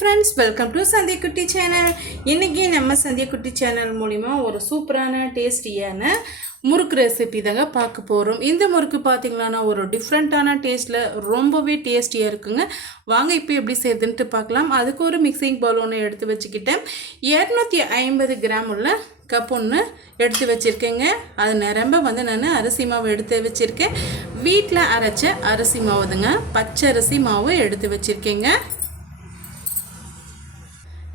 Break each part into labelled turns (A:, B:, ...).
A: Friends welcome to சந்திய குட்டி channel இன்றைக்கி நம்ம சந்திய குட்டி சேனல் மூலிமா ஒரு சூப்பரான டேஸ்டியான முறுக்கு ரெசிபி தாங்க பார்க்க போகிறோம் இந்த முறுக்கு பார்த்தீங்களான்னா ஒரு டிஃப்ரெண்ட்டான டேஸ்ட்டில் ரொம்பவே டேஸ்டியாக இருக்குங்க. வாங்க இப்போ எப்படி செய்யுதுன்ட்டு பார்க்கலாம். அதுக்கு ஒரு மிக்சிங் பவுல் ஒன்று எடுத்து வச்சுக்கிட்டேன். இரநூத்தி ஐம்பது கிராம் உள்ள கப் ஒன்று எடுத்து வச்சுருக்கேங்க. அது நிரம்ப வந்து நான் அரிசி மாவு எடுத்து வச்சுருக்கேன். வீட்டில் அரைச்ச அரிசி மாவுதுங்க. பச்சை அரிசி மாவு எடுத்து வச்சுருக்கேங்க.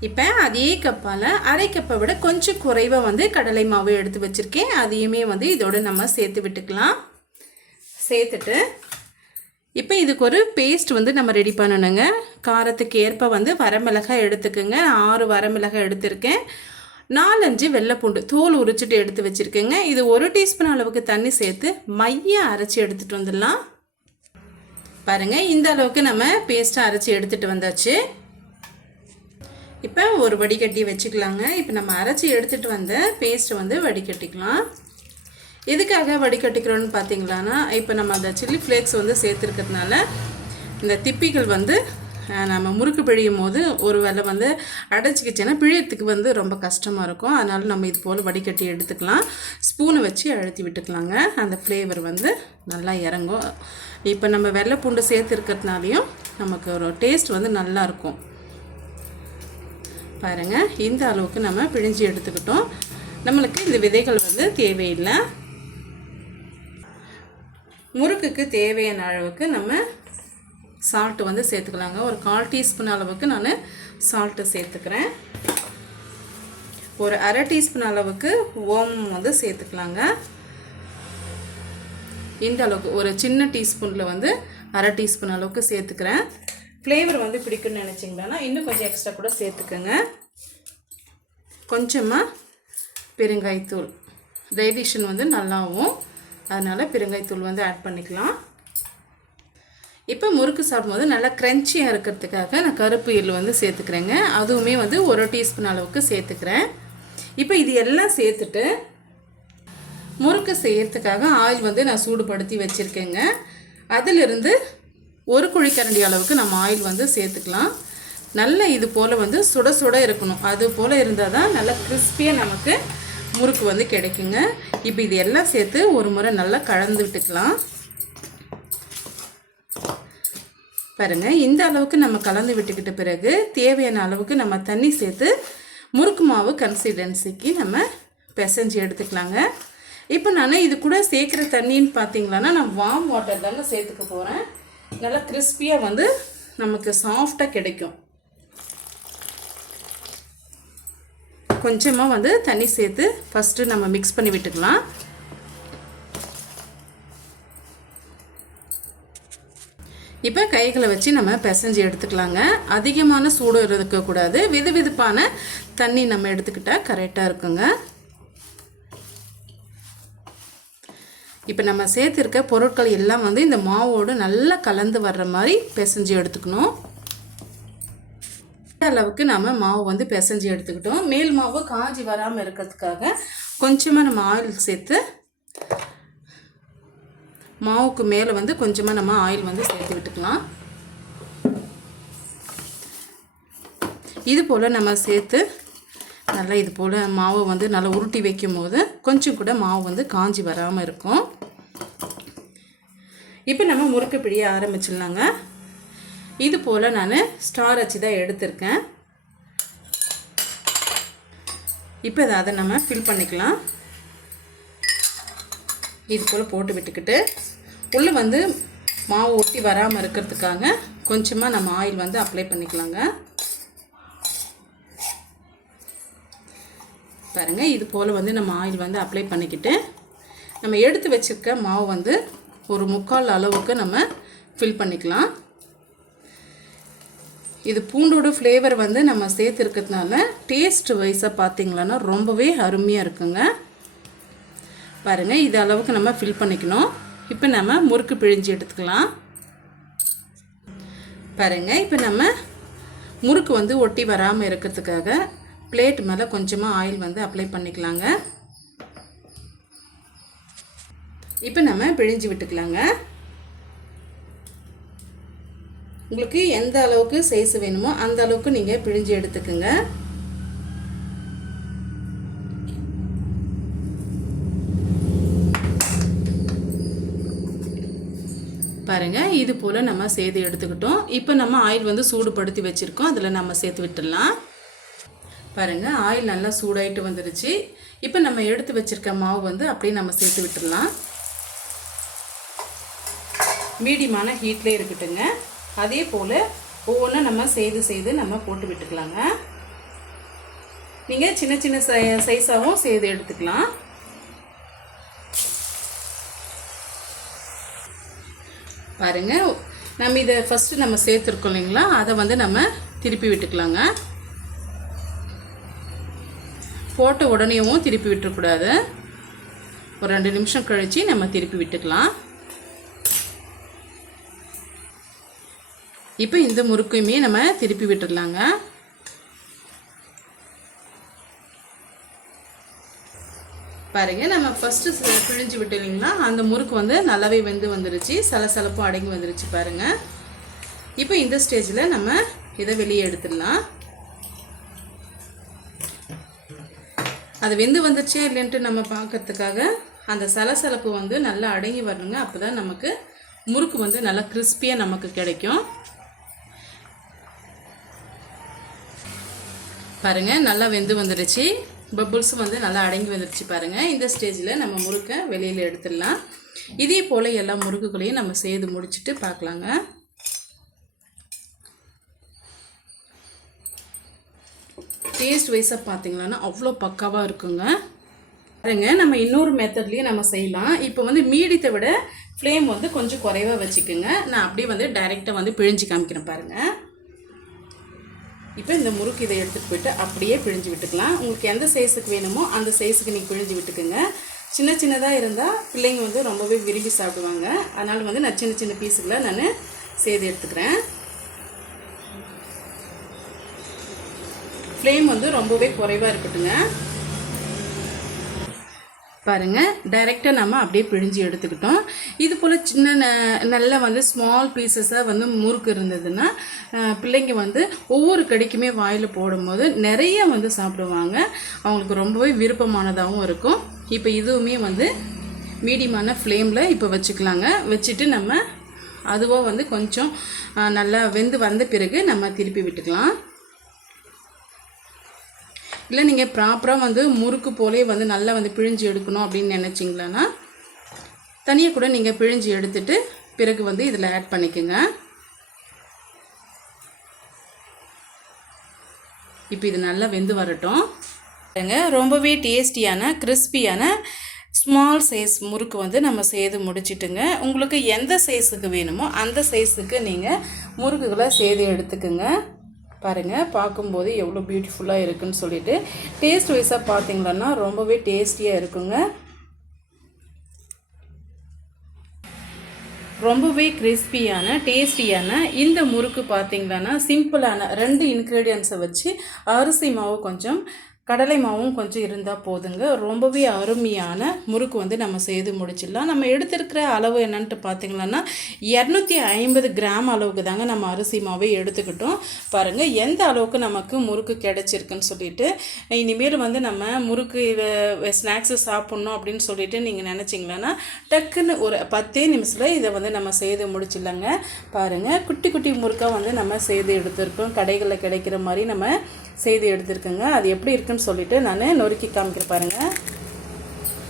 A: இப்போ அதே கப்பால் அரை கப்பை விட கொஞ்சம் குறைவாக வந்து கடலை மாவு எடுத்து வச்சுருக்கேன். அதையுமே வந்து இதோடு நம்ம சேர்த்து விட்டுக்கலாம். சேர்த்துட்டு இப்போ இதுக்கு ஒரு பேஸ்ட் வந்து நம்ம ரெடி பண்ணணுங்க. காரத்துக்கு ஏற்ப வந்து வரமிளகாய் எடுத்துக்கோங்க. ஆறு வரமிளகாய் எடுத்திருக்கேன். நாலஞ்சு வெள்ளைப்பூண்டு தோல் உரிச்சிட்டு எடுத்து வச்சுருக்கேங்க. இது ஒரு டீஸ்பூன் அளவுக்கு தண்ணி சேர்த்து மைய அரைச்சி எடுத்துகிட்டு வந்துடலாம். பாருங்கள் இந்த அளவுக்கு நம்ம பேஸ்ட்டை அரைச்சி எடுத்துகிட்டு வந்தாச்சு. இப்போ ஒரு வடிகட்டி வச்சுக்கலாங்க. இப்போ நம்ம அரைச்சி எடுத்துகிட்டு வந்த பேஸ்ட்டை வந்து வடிகட்டிக்கலாம். எதுக்காக வடிகட்டிக்கிறோன்னு பார்த்தீங்களான்னா இப்போ நம்ம அந்த சில்லி ஃப்ளேக்ஸ் வந்து சேர்த்துருக்கிறதுனால இந்த திப்பிகள் வந்து நம்ம முறுக்கு பிழியும் போது ஒரு வேளை வந்து அடைச்சிக்கிச்சுன்னா பிழியத்துக்கு வந்து ரொம்ப கஷ்டமாக இருக்கும். அதனால் நம்ம இது போல் வடிகட்டி எடுத்துக்கலாம். ஸ்பூனை வச்சு அழுத்தி விட்டுக்கலாங்க. அந்த ஃப்ளேவர் வந்து நல்லா இறங்கும். இப்போ நம்ம வெள்ளை பூண்டு சேர்த்துருக்கிறதுனாலையும் நமக்கு ஒரு டேஸ்ட் வந்து நல்லாயிருக்கும் பாருங்கள் இந்த அளவுக்கு நம்ம பிழிஞ்சு எடுத்துக்கிட்டோம். நம்மளுக்கு இந்த விதைகள் வந்து தேவையில்லை. முறுக்குக்கு தேவையான அளவுக்கு நம்ம சால்ட்டு வந்து சேர்த்துக்கலாங்க. ஒரு கால் டீஸ்பூன் அளவுக்கு நான் சால்ட்டு சேர்த்துக்கிறேன். ஒரு அரை டீஸ்பூன் அளவுக்கு ஓமம் வந்து சேர்த்துக்கலாங்க. இந்த அளவுக்கு ஒரு சின்ன டீஸ்பூனில் வந்து அரை டீஸ்பூன் அளவுக்கு சேர்த்துக்கிறேன். ஃப்ளேவர் வந்து பிடிக்கும்னு நினச்சிங்கன்னா இன்னும் கொஞ்சம் எக்ஸ்ட்ரா கூட சேர்த்துக்கோங்க. கொஞ்சமாக பெருங்காய்த்தூள். டைடிஷன் வந்து நல்லாவும். அதனால் பெருங்காய்த்தூள் வந்து ஆட் பண்ணிக்கலாம். இப்போ முறுக்கு சாப்பிடும்போது நல்லா க்ரன்ச்சியாக இருக்கிறதுக்காக நான் கருப்பு எள் வந்து சேர்த்துக்கிறேங்க. அதுவுமே வந்து ஒரு டீஸ்பூன் அளவுக்கு சேர்த்துக்கிறேன். இப்போ இது எல்லாம் சேர்த்துட்டு முறுக்கு செய்கிறதுக்காக ஆயில் வந்து நான் சூடுபடுத்தி வச்சுருக்கேங்க. அதிலிருந்து ஒரு குழிக்கரண்டி அளவுக்கு நம்ம ஆயில் வந்து சேர்த்துக்கலாம். நல்ல இது போல் வந்து சுட சுட இருக்கணும். அது போல் இருந்தால் தான் நல்லா கிறிஸ்பியாக நமக்கு முறுக்கு வந்து கிடைக்குங்க. இப்போ இது எல்லாம் சேர்த்து ஒரு முறை நல்லா கலந்து விட்டுக்கலாம். பாருங்கள் இந்த அளவுக்கு நம்ம கலந்து விட்டுக்கிட்ட பிறகு தேவையான அளவுக்கு நம்ம தண்ணி சேர்த்து முறுக்கு மாவு கன்சிஸ்டன்சிக்கு நம்ம பிசைஞ்சு எடுத்துக்கலாங்க. இப்போ நான் இது கூட சேர்க்குற தண்ணின்னு பார்த்தீங்களான்னா நான் வார்ம் வாட்டர் தாங்க சேர்த்துக்க போகிறேன் நல்லா கிறிஸ்பியாக வந்து நமக்கு சாஃப்டாக கிடைக்கும். கொஞ்சமாக வந்து தண்ணி சேர்த்து ஃபஸ்ட்டு நம்ம மிக்ஸ் பண்ணி விட்டுக்கலாம். இப்போ கைகளை வச்சு நம்ம பிசைஞ்சு எடுத்துக்கலாங்க. அதிகமான சூடு இருக்கக்கூடாது. வெது விதுப்பான தண்ணி நம்ம எடுத்துக்கிட்டால் கரெக்டாக இருக்குங்க. இப்போ நம்ம சேர்த்துருக்க பொருட்கள் எல்லாம் வந்து இந்த மாவோடு நல்லா கலந்து வர்ற மாதிரி பிசைஞ்சு எடுத்துக்கணும். அளவுக்கு நம்ம மாவு வந்து பிசைஞ்சு எடுத்துக்கிட்டோம். மேல் மாவு காஞ்சி வராமல் இருக்கிறதுக்காக கொஞ்சமாக நம்ம ஆயில் சேர்த்து மாவுக்கு மேலே வந்து கொஞ்சமாக நம்ம ஆயில் வந்து சேர்த்து விட்டுக்கலாம். இது போல் நம்ம சேர்த்து நல்லா இது போல் மாவை வந்து நல்லா உருட்டி வைக்கும் போது கொஞ்சம் கூட மாவு வந்து காஞ்சி வராமல் இருக்கும். இப்போ நம்ம முறுக்கு பிழிய ஆரம்பிச்சிடலாங்க. இது போல் நான் ஸ்டார் வச்சு தான் எடுத்திருக்கேன். இப்போ இதை அதை நம்ம ஃபில் பண்ணிக்கலாம். இது போல் போட்டு விட்டுக்கிட்டு உள்ளே வந்து மாவு ஒட்டி வராமல் இருக்கிறதுக்காக கொஞ்சமாக நம்ம ஆயில் வந்து அப்ளை பண்ணிக்கலாங்க. பாருங்கள் இது போல் வந்து நம்ம ஆயில் வந்து அப்ளை பண்ணிக்கிட்டு நம்ம எடுத்து வச்சுருக்க மாவு வந்து ஒரு முக்கால் அளவுக்கு நம்ம ஃபில் பண்ணிக்கலாம். இது பூண்டோட ஃப்ளேவர் வந்து நம்ம சேர்த்துருக்கிறதுனால டேஸ்ட் வைஸாக பார்த்தீங்களான்னா ரொம்பவே அருமையாக இருக்குங்க. பாருங்கள் இது அளவுக்கு நம்ம ஃபில் பண்ணிக்கணும். இப்போ நம்ம முறுக்கு பிழிஞ்சு எடுத்துக்கலாம். பாருங்கள் இப்போ நம்ம முறுக்கு வந்து ஒட்டி வராமல் இருக்கிறதுக்காக பிளேட் மேலே கொஞ்சமாக ஆயில் வந்து அப்ளை பண்ணிக்கலாங்க. இப்போ நம்ம பிழிஞ்சு விட்டுக்கலாங்க. உங்களுக்கு எந்த அளவுக்கு சைஸ் வேணுமோ அந்த அளவுக்கு நீங்கள் பிழிஞ்சு எடுத்துக்குங்க. பாருங்கள் இது போல் நம்ம சேர்த்து எடுத்துக்கிட்டோம். இப்போ நம்ம ஆயில் வந்து சூடுபடுத்தி வச்சுருக்கோம். அதில் நம்ம சேர்த்து விட்டுடலாம். பாருங்கள் ஆயில் நல்லா சூடாயிட்டு வந்துருச்சு. இப்போ நம்ம எடுத்து வச்சுருக்க மாவு வந்து அப்படியே நம்ம சேர்த்து விட்டுடலாம். மீடியமான ஹீட்லேயே இருக்கட்டுங்க. அதே போல் ஒவ்வொன்றும் நம்ம செய்து செய்து நம்ம போட்டு விட்டுக்கலாங்க. நீங்கள் சின்ன சின்ன சை சைஸாகவும் செய்து எடுத்துக்கலாம். பாருங்கள் நம்ம இதை ஃபஸ்ட்டு நம்ம சேர்த்துருக்கோம் இல்லைங்களா? அதை வந்து நம்ம திருப்பி விட்டுக்கலாங்க. போட்ட உடனேவும் திருப்பி விட்டுறக்கூடாது. ஒரு ரெண்டு நிமிஷம் கழித்து நம்ம திருப்பி விட்டுக்கலாம். இப்போ இந்த முறுக்கையுமே நம்ம திருப்பி விட்டுடலாங்க பாருங்கள் நம்ம ஃபஸ்ட்டு பிழிஞ்சு விட்டு இல்லைங்களா? அந்த முறுக்கு வந்து நல்லாவே வெந்து வந்துருச்சு. சலசலப்பும் அடங்கி வந்துருச்சு பாருங்க. இப்போ இந்த ஸ்டேஜில் நம்ம இதை வெளியே எடுத்துடலாம். அது வெந்து வந்துருச்சே இல்லைன்ட்டு நம்ம பார்க்கறதுக்காக அந்த சலசலப்பு வந்து நல்லா அடங்கி வரணுங்க. அப்போ தான் நமக்கு முறுக்கு வந்து நல்லா கிறிஸ்பியாக நமக்கு கிடைக்கும். பாருங்கள் நல்லா வெந்து வந்துடுச்சு. பபுள்ஸும் வந்து நல்லா அடங்கி வந்துடுச்சு பாருங்கள் இந்த ஸ்டேஜில் நம்ம முறுக்கை வெளியில் எடுத்துடலாம். இதே போல் எல்லா முறுக்குகளையும் நம்ம செய்து முடிச்சுட்டு பார்க்கலாங்க. டேஸ்ட் வைஸாக பார்த்தீங்களான்னா அவ்வளோ பக்காவாக இருக்குங்க. பாருங்க நம்ம இன்னொரு மெத்தட்லேயும் நம்ம செய்யலாம். இப்போ வந்து மீடியத்தை விட ஃப்ளேம் வந்து கொஞ்சம் குறைவாக வச்சுக்கோங்க. நான் அப்படியே வந்து டைரெக்டாக வந்து பிழிஞ்சு காமிக்கிறேன் பாருங்கள் இப்போ இந்த முறுக்கு இதை எடுத்துகிட்டு போயிட்டு அப்படியே பிழிஞ்சு விட்டுக்கலாம். உங்களுக்கு எந்த சைஸுக்கு வேணுமோ அந்த சைஸுக்கு நீங்கள் பிழிஞ்சு விட்டுக்குங்க. சின்ன சின்னதாக இருந்தால் பிள்ளைங்க வந்து ரொம்பவே விரும்பி சாப்பிடுவாங்க. அதனால் வந்து நான் சின்ன சின்ன பீஸுகளை நான் செய்து எடுத்துக்கிறேன். ஃப்ளேம் வந்து ரொம்பவே குறைவாக இருக்கட்டுங்க. பாருங்கள் டைரெக்டாக நம்ம அப்படியே பிழிஞ்சு எடுத்துக்கிட்டோம். இது போல் சின்ன ந- நல்ல வந்து ஸ்மால் பீசஸாக வந்து முறுக்கு இருந்ததுன்னா பிள்ளைங்க வந்து ஒவ்வொரு கடிக்குமே வாயில் போடும்போது நிறைய வந்து சாப்பிடுவாங்க. அவங்களுக்கு ரொம்பவே விருப்பமானதாகவும் இருக்கும். இப்போ இதுவுமே வந்து மீடியமான ஃப்ளேமில் இப்போ வச்சுக்கலாங்க. வச்சுட்டு நம்ம அதுவாக வந்து கொஞ்சம் நல்லா வெந்து வந்த பிறகு நம்ம திருப்பி விட்டுக்கலாம். இல்லை நீங்கள் ப்ராப்பராக வந்து முறுக்கு போலே வந்து நல்லா வந்து பிழிஞ்சு எடுக்கணும் அப்படின்னு நினச்சிங்களன்னா தனியாக கூட நீங்கள் பிழிஞ்சு எடுத்துட்டு பிறகு வந்து இதில் ஆட் பண்ணிக்கோங்க. இப்போ இது நல்லா வெந்து வரட்டும். ரொம்பவே டேஸ்டியான கிறிஸ்பியான ஸ்மால் சைஸ் முறுக்கு வந்து நம்ம செய்து முடிச்சிட்டுங்க. உங்களுக்கு எந்த சைஸுக்கு வேணுமோ அந்த சைஸுக்கு நீங்கள் முறுக்குகளை செய்து எடுத்துக்கோங்க. பாருங்கள் பார்க்கும்போது எவ்வளோ பியூட்டிஃபுல்லாக இருக்குன்னு சொல்லிட்டு. டேஸ்ட் வைஸாக பார்த்தீங்களன்னா ரொம்பவே டேஸ்டியாக இருக்குங்க. ரொம்பவே கிறிஸ்பியான டேஸ்டியான இந்த முறுக்கு பார்த்தீங்கன்னா சிம்பிளான ரெண்டு இன்க்ரீடியன்ஸை வச்சு அரிசி மாவு கொஞ்சம் கடலை மாவும் கொஞ்சம் இருந்தால் போதுங்க. ரொம்பவே அருமையான முறுக்கு வந்து நம்ம செய்து முடிச்சிடலாம். நம்ம எடுத்திருக்கிற அளவு என்னன்ட்டு பார்த்தீங்கன்னா இரநூத்தி ஐம்பது கிராம் அளவுக்கு தாங்க நம்ம அரிசி மாவை எடுத்துக்கிட்டோம். பாருங்கள் எந்த அளவுக்கு நமக்கு முறுக்கு கிடச்சிருக்குன்னு சொல்லிட்டு இனிமேல் வந்து நம்ம முறுக்கு ஸ்நாக்ஸு சாப்பிட்ணும் அப்படின்னு சொல்லிட்டு நீங்கள் நினச்சிங்களன்னா டக்குன்னு ஒரு பத்தே நிமிஷத்தில் இதை வந்து நம்ம செய்து முடிச்சிடலாங்க. பாருங்கள் குட்டி குட்டி முறுக்காக வந்து நம்ம செய்து எடுத்திருக்கோம். கடைகளில் கிடைக்கிற மாதிரி நம்ம செய்து எடுத்திருக்கோங்க. அது எப்படி இருக்குன்னு சொல்லிட்டு நான் நொறுக்கி காமிக்கிறேன் பாருங்கள்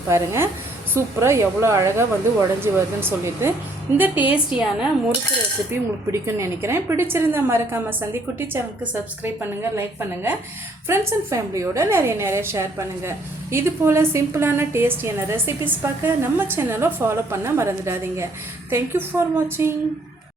A: பாருங்கள் சூப்பராக எவ்வளோ அழகாக வந்து உடஞ்சி வருதுன்னு சொல்லிட்டு. இந்த டேஸ்டியான முறுக்கு ரெசிபி உங்களுக்கு பிடிக்கும்னு நினைக்கிறேன். பிடிச்சிருந்தா மறக்காமல் சந்தி குட்டி சேனலுக்கு சப்ஸ்கிரைப் பண்ணுங்கள் லைக் பண்ணுங்கள் ஃப்ரெண்ட்ஸ் அண்ட் ஃபேமிலியோட நிறைய நிறைய ஷேர் பண்ணுங்கள் இது போல் சிம்பிளான டேஸ்டியான ரெசிபிஸ் பார்க்க நம்ம சேனலை ஃபாலோ பண்ண மறந்துடாதீங்க. தேங்க்யூ ஃபார் வாட்சிங்